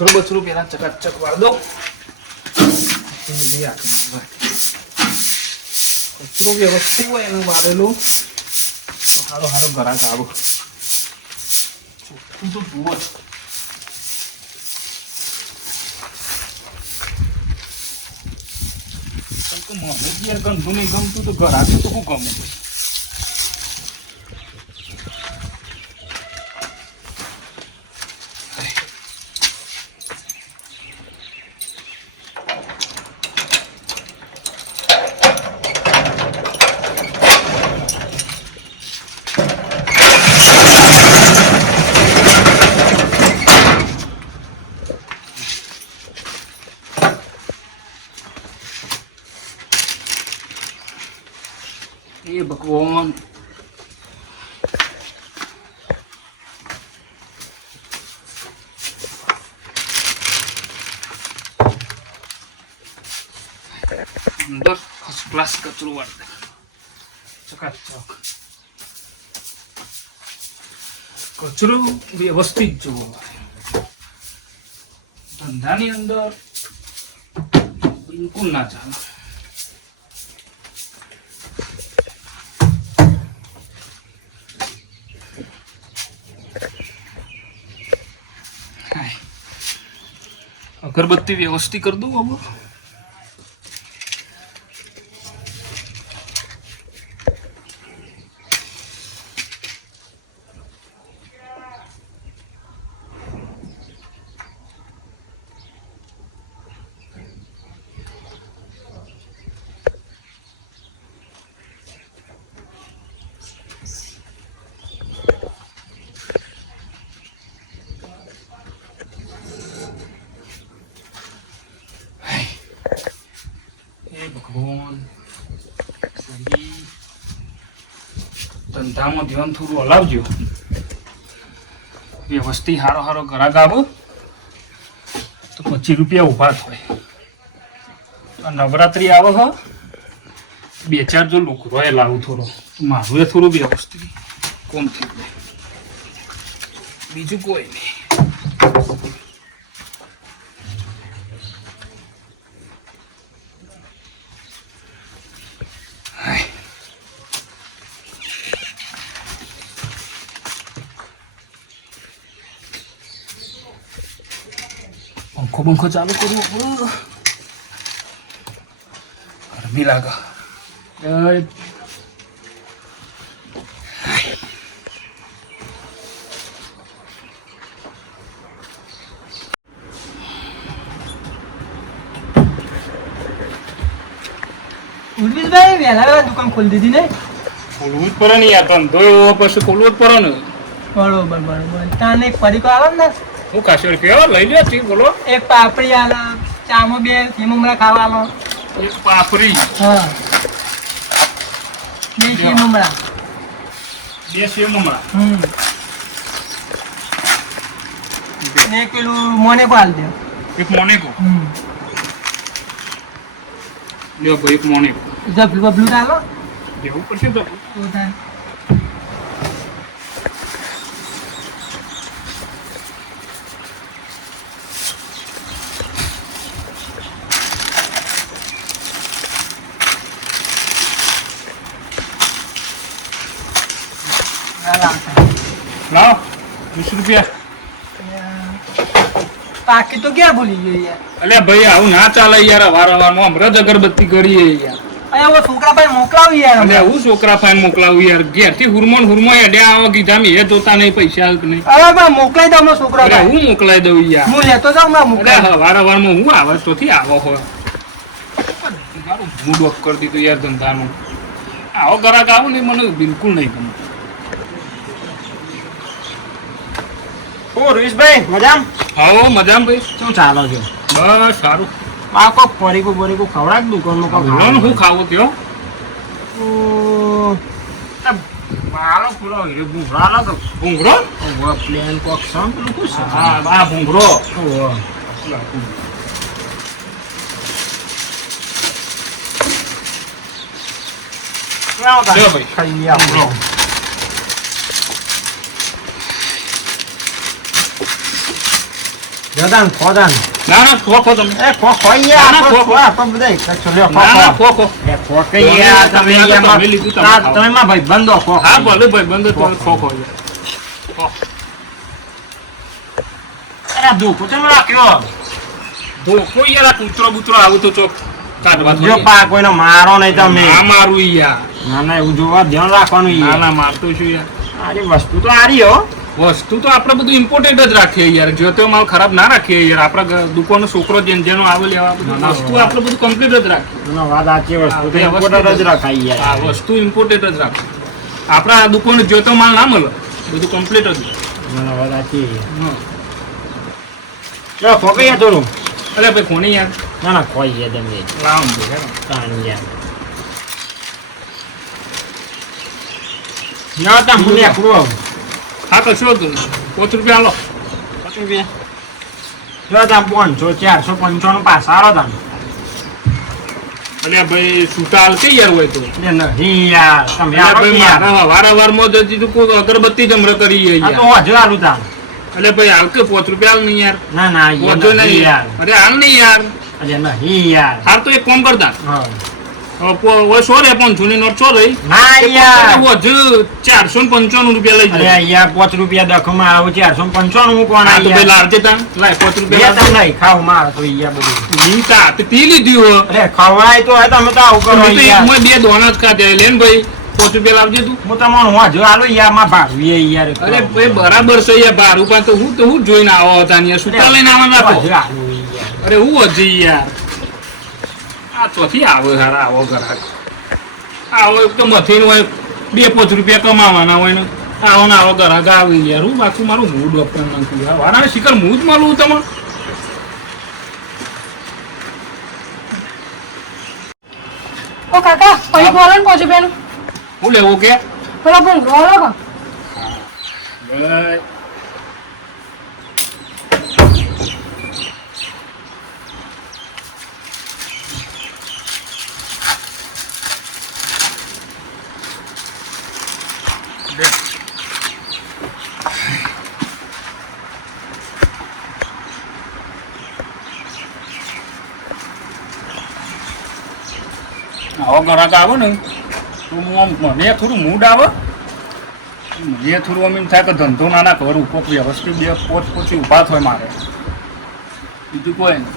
કચરો બચરો પેલા ચકાચક વાર દો. કચરો વ્યવસ્થિત હોય એનું વારેલું સારો સારો ઘરાક આવો. ચોખ્ખું તો જુઓ જ. મને યાર ગંદુ નહીં ગમતું તો ઘરાક તો શું ગમે. એ ભગવાન અંદર ફર્સ્ટ ક્લાસ કચરો વાળે ચકાચક. કચરો વ્યવસ્થિત જોવો. ધંધાની અંદર બિલકુલ ના ચાલે. अगरबत्ती व्यवस्थित कर दो अब. ભગવાન ધંધામાં ધ્યાન થોડું હલાવજો. વ્યવસ્થિત હારો હારો ગ્રાહક આવો તો 25 રૂપિયા ઊભા થાય. નવરાત્રી આવે હ 2-4 જો લોકો એ લાવું થોડો મારું એ થોડું વ્યવસ્થિત કોમ થઈ જાય. બીજું કોઈ નહીં. पंखो चालू करूँ. गर्मी लागा. ઉર્વિશભાઈ વેલા દુકાન ખોલી દીધી ને? ખોલવું જ પડે ને યાર. ધંધો એવો પછી ખોલવો જ પડે ને. બરોબર બરોબર. તાને એક પડીકો આવે ને હું ખાસો રૂપિયા લઈ લ્યો છી. બોલો. એક પાપડી આલો, ચામો 2 સીમમરા ખાવાનો. એક પાપડી. હા 2 સીમમરા. 2 સીમમરા. ને એક પેલું મોનેકો આલ દે. એક મોનેકો. લ્યો ભાઈ એક મોનેકો. જબલું બબલું આલો. દેવું પડશે તો. लाओ 20 रुपया. પાકી તો ક્યાં ભૂલી ગયો યાર. અલ્યા ભાઈ આવું ના ચાલે યાર. વારવારમાં અમરજ અગરબત્તી કરીએ યાર. અરે છોકરા ભાઈ મોકલાવી યાર. અલ્યા હું છોકરા ફાઈન મોકલાવું યાર. ઘેરથી હુરમો હેડ્યા આવો કીધા મે એ જોતા નહીં પૈસા કે નહીં. અરે બા મોકલાઈ દઉં છોકરા ભાઈ. હું મોકલાઈ દઉં યાર. હું લેતો જાઉં ના મોકલાઈ. વારવારમાં હું આવે તોથી આવો હોય. મારું મૂડ ઓફ કરી દીધું યાર ધંધાનું. આવો ગ્રાહક આવું નહીં મને બિલકુલ નહીં ગમતું. ઓ રૂઈશભાઈ મજામ? હા મજામ ભાઈ. શું ચાલો છો? બસ સારું. આ કોક પરીકું ખવડાક દુકાનનું કોક ખાવાનું શું ખાવું ત્યો? મારો પૂરો ભૂંગળા લાગો. ભૂંગળો? પ્લેન કોક સમ પેલું શું છે? હા આ ભૂંગળો. ભાઈ ખાઈ આવો. જદાન ખોદાન ના ના ખો તમે એ ખોઈ ના, ના, ખો. આપણે બધા એક જ છો લ્યો ના ના ખો એ ખોઈ યાર તમે યાર તમે લીધું તમે ખાઓ. તમે માં ભાઈ બંધો ખો હા ભલે ભાઈ બંધ તો ખો અરે દુઃખ તમે રાખ્યો ધોકો યાર આ કૂતરો બૂતરો આવું તો ચોક કાઢવા જો થોડી. પા કોઈનો મારો નહીં તમે ના મારું યાર ના ના એવું જોવા ધ્યાન રાખવાનું ના યાર ના મારતો છું યાર આરી વસ્તુ તો આરી હો વસ્તુ તો આપણે બધું ઇમ્પોર્ટેન્ટ જ રાખીએ યાર જો તો માલ ખરાબ ના રાખીએ યાર આપણા દુકાનનો છોકરો જેનો આવે લેવા બધું ના, વસ્તુ આપણે બધું કમ્પ્લીટ જ રાખીએ એનો વાત સાચી વસ્તુ તો હા, ઇમ્પોર્ટન્ટ જ રખાય આ યાર વસ્તુ ઇમ્પોર્ટેન્ટ જ રાખીએ આપણા દુકાન જોતો માલ ના મળે બધું કમ્પ્લીટ જ ના વાત સાચી હા. જો ખોકે યાર થોડું અરે ભાઈ કોની યાર ના ના ખોઈ યાર તમે લાવ ભાઈ તાણ યાર ના તા હું લેખડું હા તો શું હતું 5 રૂપિયા આલો જો તા 500 495 પાછા આલો તા અરે ભાઈ છૂટા હાલ કે યાર હોય તો એટલે નહીં યાર તમે અરે આલો ભાઈ યાર મારા વારંવારમાં જતી તું કોઈ અગરબત્તી જમણે કરી આ તો યાર હજુ આલું તા અરે ભાઈ હાલ કે 5 રૂપિયા હાલ નહીં યાર ના ના યાર વધુ નહીં નહીં યાર યાર અરે હાલ નહીં યાર અરે નહીં યાર હાલ તો એક કામ કરતા હા હવે સો રે 500 ની નોટ સો રહી ના યાર હજુ 495 રૂપિયા લઈ અરે જાય યાર 5 રૂપિયા દખમાં આવું 495 હું કોણ હા તો ભાઈ યાર લાવજે તા લાય 5 બે રૂપિયા તમ નહીં ખાવ માર તો યાર બધું ની તા તે પી લીધી હો અરે ખવાય તો હે તમે તો આવું કરો મેં તો યાર એકમાં બે દોણા જ ખાધા લેન ભાઈ 5 રૂપિયા લાવજે તું હું તમને હજુ આલો યાર માં ભાવી યાર અરે ભાઈ બરાબર છે યાર બાર રૂપિયા તો હું જોઈને આવો હતા ને યાર સુતા લઈને આવવાના રાખો હજુ આલું યાર અરે હું હજી યાર આ ચોથી આવે હારા આવો ઘરાક આવો એક તો મથીને હોય 2-5 રૂપિયા કમાવાના હોય ને આવો ને આવો ઘરાક આવી યાર હું બાકી મારું મૂડ ડોક્ટર નાખ્યું વાળાને શિખર હું જ મળું તમને ઓ કાકા પૈક વાળો ને 5 રૂપિયાનું હું લેવું કે પેલા ભૂંગળો વાળો કા આવો ગ્રાહક આવે ને તો હું આમ મને થોડું મૂડ આવે મને થોડું આમ એમ થાય કે ધંધો નાના કરું કોઈક વ્યવસ્થિત બે પોચ પોચી ઊભા થાય મારે બીજું કોઈ નહીં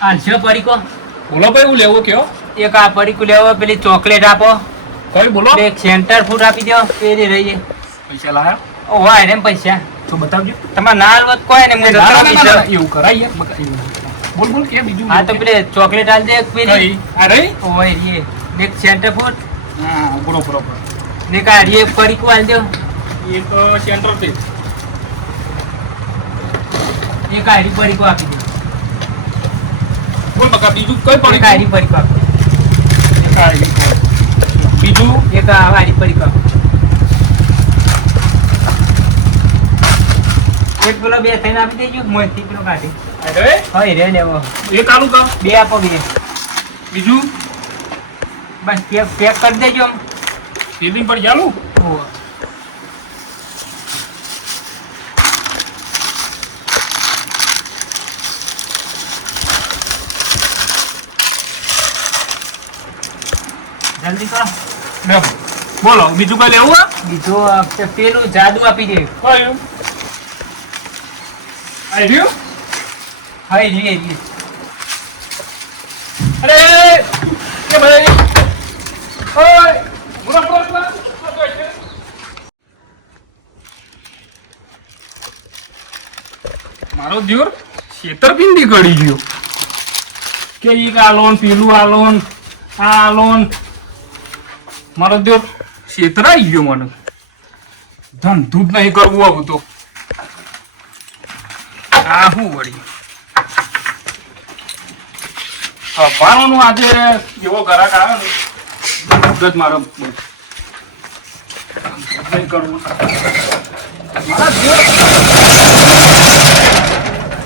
આલશો પડીકો બોલો ભાઈ હું લેવો કયો એક આ પડીકું લેવો પેલી ચોકલેટ આપો કઈ બોલો એક સેન્ટર ફૂડ આપી દો પેલી રહી જાય પૈસા લાયા ઓ હોય ને પૈસા તો બતાવજો તમારે ના હાલવત કોઈ ને હું ના, ના, જતો ના, ના, રહીશ. એવું કરાય યાર બકા- બોલ બોલ કે બીજું હા તો પેલી ચોકલેટ આલ દે એક પેલી કઈ આ રહી ઓય રે એક સેન્ટર ફૂડ હા બરો બરોબર ને કાઢી એક પડીકું આલ દો એક સેન્ટર થી એક આડી પડીકું આપી દો બોલ બકા બીજું કઈ એક પડી આડી પડીકું આપી બીજું દો એક આ આડી પડીકું આપી દો. એક પેલો બે થઈને આપી દેજો મોંથી પેલો કાઢી અરે હોય રે લેવો એક આલુ કા બે આપો બે બીજું બસ પેક કરી દેજો આમ. ફિલિંગ પર ચાલુ ઓહો. જલ્દી કરો લે બોલો બીજું કઈ લેવું હે બીજું પેલું જાદુ આપી દે કયું આઈ રહ્યું હા રે અરે કે ભાઈ ઓય બોલો બોલો બોલો મારો દિયોર છેતરપિંડી કરી ગયો કે ઈ આ લોન પેલું આ લોન આ લોન મારો દિયોર છેતરાઈ ગયો મને ધંધું જ નહીં કરવું આવું તો આ શું વળી ભણવાનું આજે એવો ગ્રાહક આવે ને મગજ મારો નહીં કરવું મારા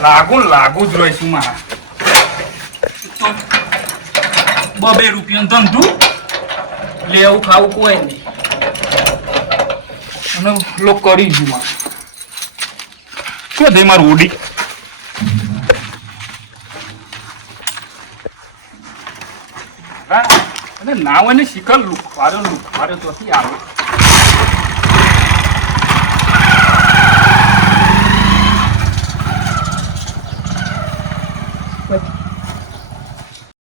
જીવ લાગુ જ રહીશું મારા તો 2 રૂપિયાનું ધંધું લેવું ખાવું કોઈ નહીં અને લોક કરી ગયું મારે શું થઈ મારું ઉડી અને ના હોય ને શીખર લુક મારે ત્યાંથી આવે પછી